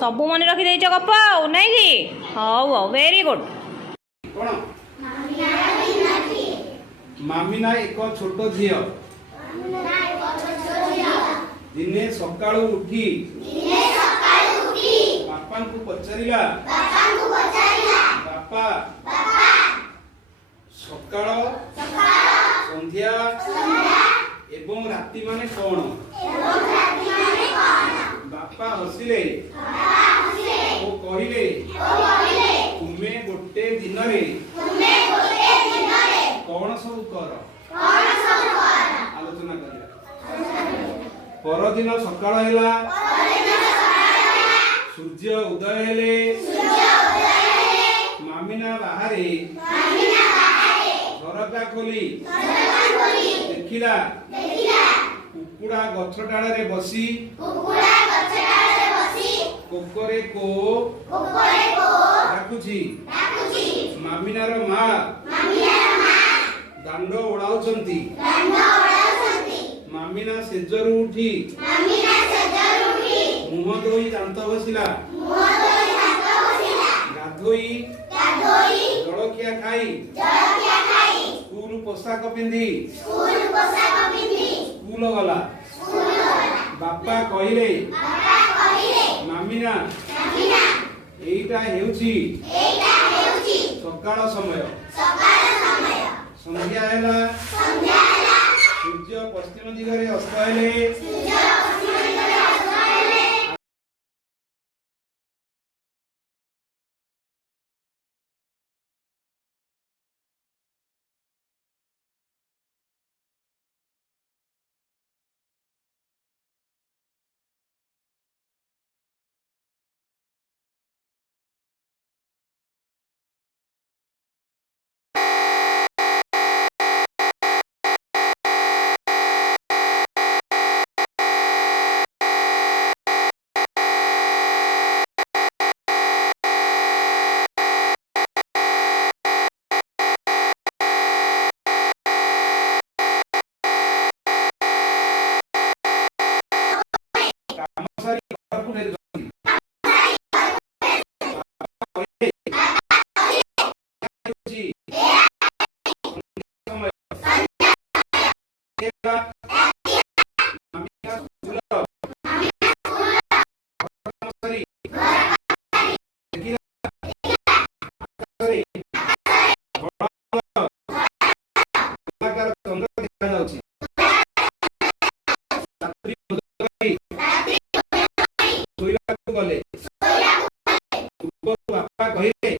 सब मन रखी देइछ गप नहीं कि हौ हौ वेरी गुड। कोन मामिना एक छोट झियो दिने सकाळू उठी बापा को पचारिला बापा सकाळ संध्या एवं राति माने कोन बापा हसिले ओ कहिले तुमे गोटे दिन रे कौन सब कर आलोचना करिया परदिन सकाळ हैला सूर्य उदय हेले मामिना बाहरे झरका खोली देखिला कुकुड़ा गछ डाल रे बसी कोकरे को डाकुची मामिनार माँ दांड ओढ़ाउछंती मामिना सेजरू उठी मुह धोई दांत बसिला गाधोई जलखिया खाई स्कूल पोशाक पिंधि स्कूल गला बापा कहिले मामिना एइटा हेउची सकाळ समय संध्या हैला सूर्य पश्चिम दिगरे अस्त हेले गले बापा कहिले